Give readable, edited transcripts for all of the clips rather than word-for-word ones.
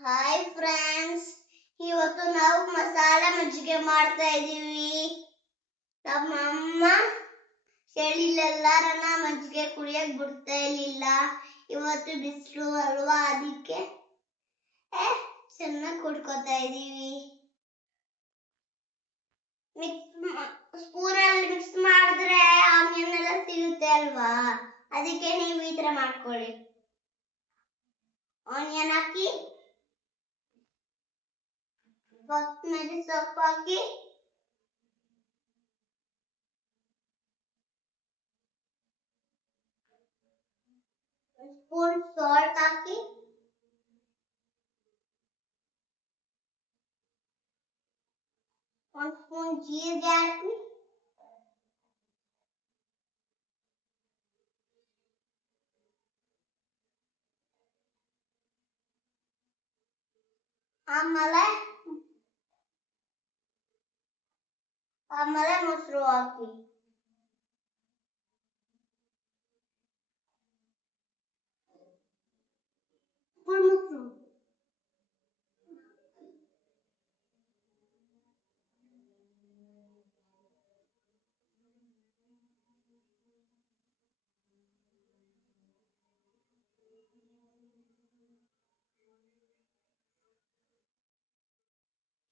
Hi friends, ಇವತ್ತು ನಾವು ಮಸಾಲೆ ಮಜ್ಜಿಗೆ ಮಾಡ್ತಾ ಇದೀವಿ. ನಮ್ಮ ಅಮ್ಮ ಚಳಿಲೆಲ್ಲಾರನ್ನ ಮಜ್ಜಿಗೆ ಕುಡಿಯಕ್ ಬಿಡ್ತಾ ಇರ್ಲಿಲ್ಲ. ಇವತ್ತು ಬಿಸಿಲು ಅಲ್ವಾ, ಅದಕ್ಕೆ ಚೆನ್ನಾಗಿ ಕುಡ್ಕೋತಾ ಇದೀವಿ. ಸ್ಪೂನಲ್ಲಿ ಮಿಕ್ಸ್ ಮಾಡಿದ್ರೆ ಆನಿಯನ್ ಎಲ್ಲ ಸಿಗುತ್ತೆ ಅಲ್ವಾ, ಅದಕ್ಕೆ ನೀವು ಈ ತರ ಮಾಡ್ಕೊಳ್ಳಿ. ಆನಿಯನ್ ಹಾಕಿ, ಕೊತ್ತಂಬರಿ ಸೊಪ್ಪು ಹಾಕಿ, ಸ್ಪೂನ್ ಸಾಲ್ಟ್ ಹಾಕಿ, ಒಂದು ಸ್ಪೂನ್ ಜೀರಿಗೆ ಹಾಕಿ, ಆಮೇಲೆ ಮೊಸರು ಹಾಕಿ. ಮೊಸರು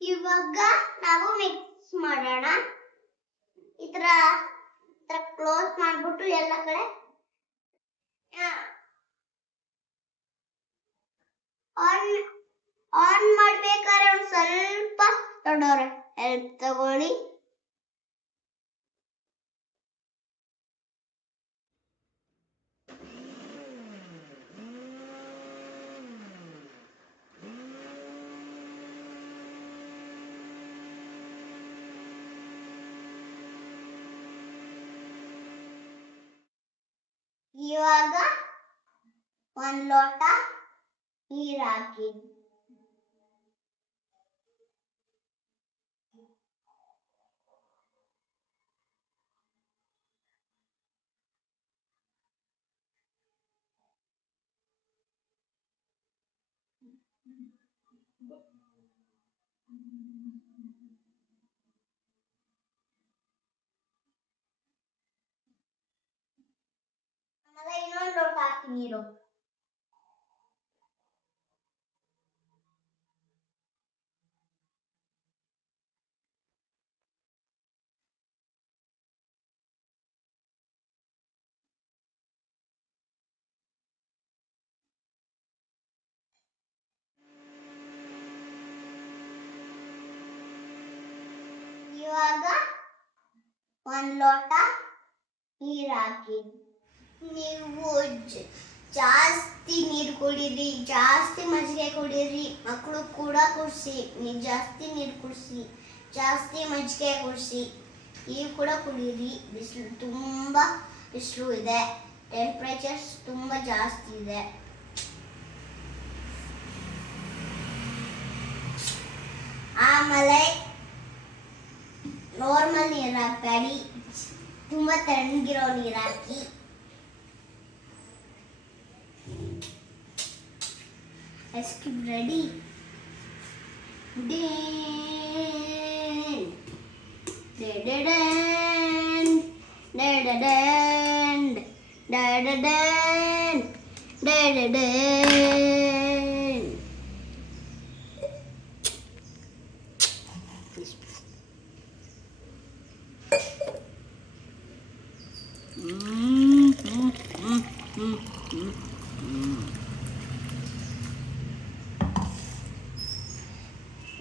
ಇವಾಗ ನಾವು ಮಿಕ್ಸ್ ಮಾಡೋಣ. ಈ ತರ ಕ್ಲೋಸ್ ಮಾಡ್ಬಿಟ್ಟು ಎಲ್ಲ ಕಡೆ ಆನ್ ಮಾಡ್ಬೇಕಾದ್ರೆ ಒಂದು ಸ್ವಲ್ಪ ದೊಡ್ಡವ್ರೆ ಹೆಲ್ಪ್ ತಗೊಳ್ಳಿ. ಇವಾಗ ಒಂದು ಲೋಟ ನೀರು ಹಾಕಿ. ಆಮೇಲೆ ಇನ್ನೊಂದು ಲೋಟ ಹಾಕಿ ನೀರು. ಇವಾಗ ಒಂದು ಲೋಟ ನೀರು ಹಾಕಿ. ನೀವು ಜಾಸ್ತಿ ನೀರು ಕುಡೀರಿ, ಜಾಸ್ತಿ ಮಜ್ಜಿಗೆ ಕುಡೀರಿ. ಮಕ್ಕಳು ಕೂಡ ಕುಡಿಸಿ, ನೀವು ಜಾಸ್ತಿ ನೀರು ಕುಡಿಸಿ, ಜಾಸ್ತಿ ಮಜ್ಜಿಗೆ ಕುಡಿಸಿ. ನೀವು ಕೂಡ ಕುಡೀರಿ. ಬಿಸಿಲು ತುಂಬ ಬಿಸಿಲು ಇದೆ, ಟೆಂಪ್ರೇಚರ್ಸ್ ತುಂಬ ಜಾಸ್ತಿ ಇದೆ. ಆಮೇಲೆ ನಾರ್ಮಲ್ ನೀರು ಹಾಕಬೇಡಿ, ತುಂಬ ತಣ್ಣಗಿರೋ ನೀರು ಹಾಕಿ. Ice cube ready.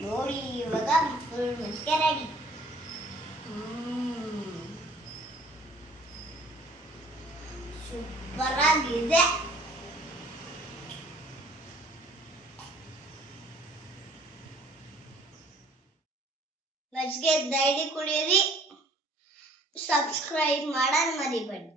ನೋಡಿ, ಇವಾಗ ಫುಲ್ ಮಜ್ಜಿಗೆ ರೆಡಿ. ಸೂಪರ್ ಆಗಿದೆ. ಮಜ್ಜಿಗೆ ಡೈಲಿ ಕುಡಿಯಿರಿ. ಸಬ್ಸ್ಕ್ರೈಬ್ ಮಾಡೋದು ಮರಿಬೇಡಿ.